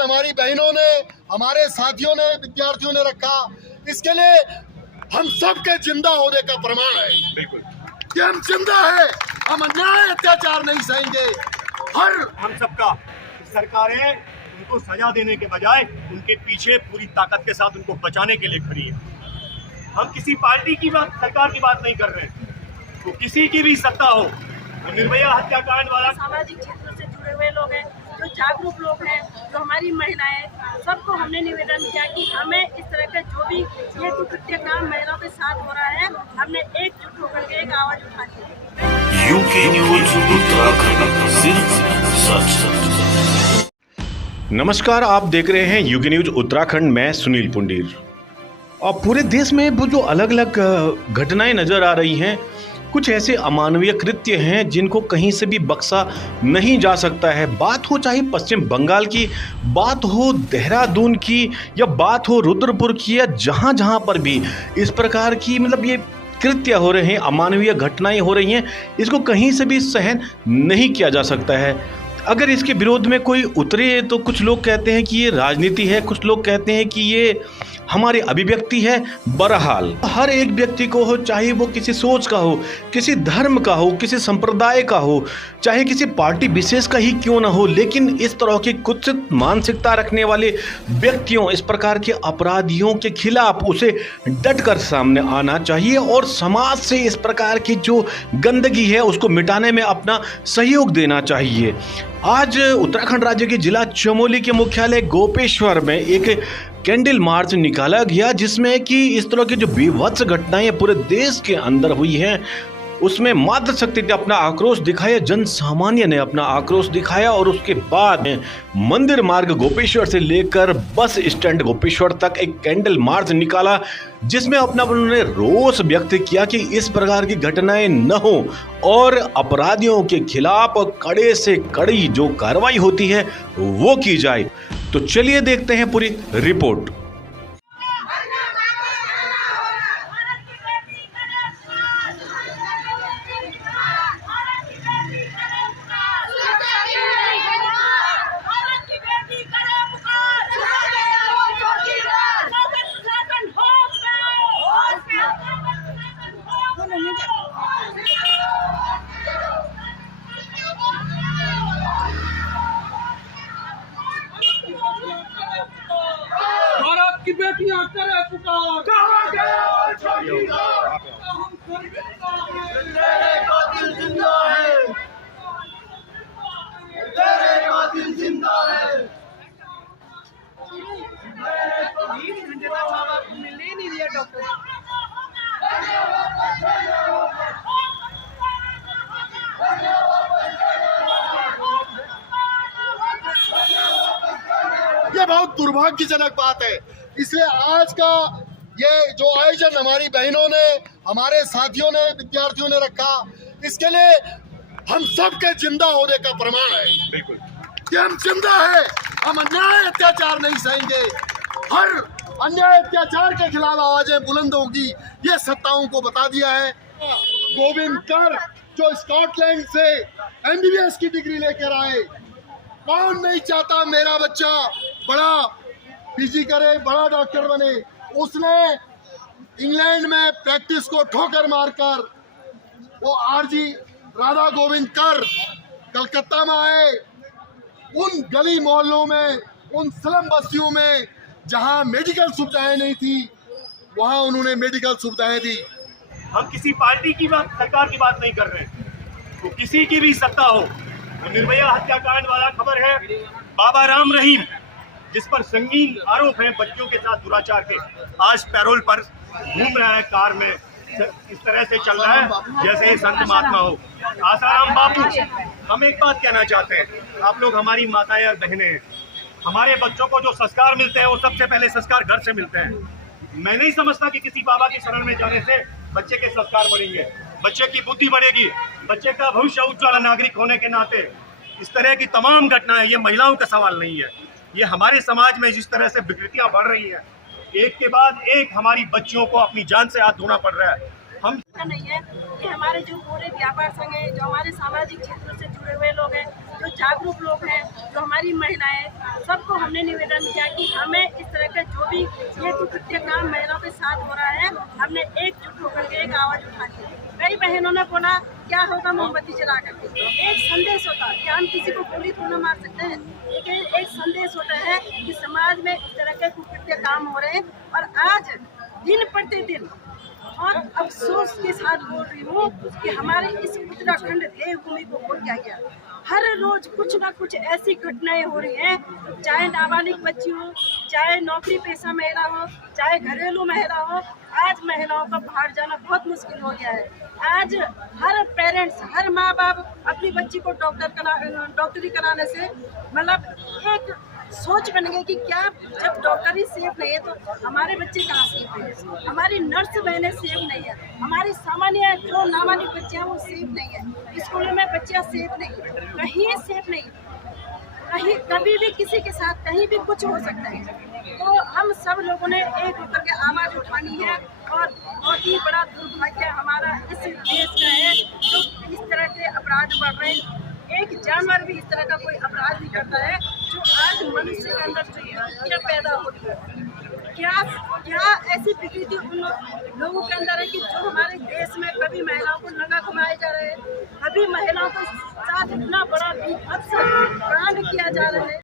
आयोजन हमारी बहनों ने, हमारे साथियों ने, विद्यार्थियों ने रखा, इसके लिए हम सबके जिंदा होने का प्रमाण है। बिल्कुल कि हम जिंदा है, हम अन्याय अत्याचार नहीं सहेंगे। हम सबका सरकारें उनको सजा देने के बजाय उनके पीछे पूरी ताकत के साथ उनको बचाने के लिए खड़ी है। हम किसी पार्टी की बात, सरकार की बात नहीं कर रहे हैं। तो किसी की भी सत्ता हो, तो निर्भया हत्याकांड वाला, सामाजिक क्षेत्र से जुड़े हुए लोग हैं, जो जागरूक लोग हैं, जो हमारी महिलाएं, सबको हमने निवेदन किया कि हमें इस तरह का जो भी ये कुकृत्य काम महिलाओं के साथ हो रहा है, हमने एकजुट होकर के एक आवाज उठानी है। यूके न्यूज उत्तराखंड, सिर्फ सच। नमस्कार, आप देख रहे हैं यूके न्यूज उत्तराखंड। मैं सुनील पुंडीर। और पूरे देश में वो जो अलग अलग घटनाएं नजर आ रही हैं, कुछ ऐसे अमानवीय कृत्य हैं जिनको कहीं से भी बख्शा नहीं जा सकता है। बात हो चाहे पश्चिम बंगाल की, बात हो देहरादून की, या बात हो रुद्रपुर की, या जहाँ जहाँ पर भी इस प्रकार की ये कृत्य हो रहे हैं, अमानवीय घटनाएं हो रही हैं, इसको कहीं से भी सहन नहीं किया जा सकता है। अगर इसके विरोध में कोई उतरे तो कुछ लोग कहते हैं कि ये राजनीति है, कुछ लोग कहते हैं कि ये हमारी अभिव्यक्ति है। बहरहाल हर एक व्यक्ति को हो, चाहे वो किसी सोच का हो, किसी धर्म का हो, किसी संप्रदाय का हो, चाहे किसी पार्टी विशेष का ही क्यों ना हो, लेकिन इस तरह की कुत्सित मानसिकता रखने वाले व्यक्तियों, इस प्रकार के अपराधियों के खिलाफ उसे डटकर सामने आना चाहिए और समाज से इस प्रकार की जो गंदगी है उसको मिटाने में अपना सहयोग देना चाहिए। आज उत्तराखंड राज्य के जिला चमोली के मुख्यालय गोपेश्वर में एक कैंडल मार्च निकाला गया, जिसमें कि इस तरह की जो बीभत्स घटनाएं पूरे देश के अंदर हुई हैं, उसमें मातृशक्ति ने अपना आक्रोश दिखाया, जन सामान्य ने अपना आक्रोश दिखाया और उसके बाद मंदिर मार्ग गोपेश्वर से लेकर बस स्टैंड गोपेश्वर तक एक कैंडल मार्च निकाला, जिसमें उन्होंने रोष व्यक्त किया कि इस प्रकार की घटनाएं न हो और अपराधियों के खिलाफ कड़े से कड़ी जो कार्रवाई होती है वो की जाए। तो चलिए देखते हैं पूरी रिपोर्ट। की बेटियां करे पुकार, कहां गए चौकीदार, तेरे कातिल जिंदा है, तेरे कातिल जिंदा है। 3 घंटे तक माँ बाप को मिलने ही नहीं दिया डॉक्टर। ये बहुत दुर्भाग्यजनक बात है। इसलिए आज का ये जो आयोजन हमारी बहनों ने, हमारे साथियों ने, विद्यार्थियों ने रखा, इसके लिए हम सबके जिंदा होने का प्रमाण है। बिल्कुल कि हम जिंदा है, हम अन्याय अत्याचार नहीं सहेंगे। हर अन्याय अत्याचार के खिलाफ आवाजें बुलंद होगी, ये सत्ताओं को बता दिया है। गोविंद कर जो स्कॉटलैंड से MBBS की डिग्री लेकर आए, कौन नहीं चाहता मेरा बच्चा बड़ा PG करे, बड़ा डॉक्टर बने। उसने इंग्लैंड में प्रैक्टिस को ठोकर मारकर वो RG राधा गोविंद कर कलकत्ता में आए। उन गली मोहल्लों में, उन स्लम बस्तियों में जहां मेडिकल सुविधाएं नहीं थी, वहां उन्होंने मेडिकल सुविधाएं दी। हम किसी पार्टी की बात, सरकार की बात नहीं कर रहे हैं। तो किसी की भी सत्ता हो, तो निर्भया हत्याकांड वाला खबर है, बाबा राम रहीम जिस पर संगीन आरोप हैं बच्चों के साथ दुराचार के, आज पैरोल पर घूम रहा है, कार में इस तरह से चल रहा है जैसे संत महात्मा हो। आसाराम बापू, हम एक बात कहना चाहते हैं, आप लोग हमारी माताएं और बहनें हैं। हमारे बच्चों को जो संस्कार मिलते हैं वो सबसे पहले संस्कार घर से मिलते हैं। मैं नहीं समझता कि किसी बाबा की शरण में जाने से बच्चे के संस्कार बढ़ेंगे, बच्चे की बुद्धि बढ़ेगी, बच्चे का भविष्य उज्ज्वल नागरिक होने के नाते इस तरह की तमाम घटनाएं, ये महिलाओं का सवाल नहीं है, ये हमारे समाज में जिस तरह से विकृतियां बढ़ रही हैं, एक के बाद एक हमारी बच्चियों को अपनी जान से हाथ धोना पड़ रहा है। हम नहीं है ये हमारे जो पूरे व्यापार संघ है, जो हमारे सामाजिक क्षेत्र से जुड़े हुए लोग हैं, जो जागरूक लोग हैं, जो हमारी महिलाएं, सबको हमने निवेदन किया कि हमें इस तरह का जो भी ये कुकृत्य काम महिलाओं के साथ हो रहा है, हमने एकजुट होकर के एक आवाज उठानी है। कई बहनों ने बोला क्या होगा मोमबत्ती जला करके, एक संदेश होता कि हम किसी को गोली थोड़ा मार सकते हैं, लेकिन एक संदेश होता है कि समाज में इस तरह के कुकृत्य काम हो रहे हैं। और आज दिन प्रतिदिन और अफसोस के साथ बोल रही हूँ कि हमारे इस उत्तराखंड देवभूमि को भूल किया गया। हर रोज कुछ ना कुछ ऐसी घटनाएं हो रही हैं, चाहे नाबालिग बच्ची हो, चाहे नौकरी पेशा महिला हो, चाहे घरेलू महिला हो। आज महिलाओं का बाहर जाना बहुत मुश्किल हो गया है। आज हर पेरेंट्स, हर माँ बाप अपनी बच्ची को डॉक्टरी कराने से मतलब एक सोच बन गई कि क्या जब डॉक्टरी सेफ नहीं है तो हमारे बच्चे कहाँ सेफ है, हमारी नर्स बहनें सेफ नहीं है, हमारी सामान्य जो नाबालिग बच्चियाँ वो सेफ नहीं है, स्कूलों में बच्चियाँ सेफ नहीं है, कहीं सेफ नहीं, कहीं कभी भी किसी के साथ कहीं भी कुछ हो सकता है। तो हम सब लोगों ने एक होकर के आवाज उठानी है। और बहुत ही बड़ा दुर्भाग्य हमारा इस देश का है जो इस तरह के अपराध बढ़ रहे हैं। एक जानवर भी इस तरह का कोई अपराध नहीं करता है जो आज मनुष्य के अंदर जो पैदा होती है। क्या ऐसी प्रकृति उन लोगों के अंदर है कि जो हमारे देश में कभी महिलाओं को नंगा घुमाए जा रहे हैं, कभी महिलाओं के साथ इतना बड़ा विभत्स कांड किया जा रहा है।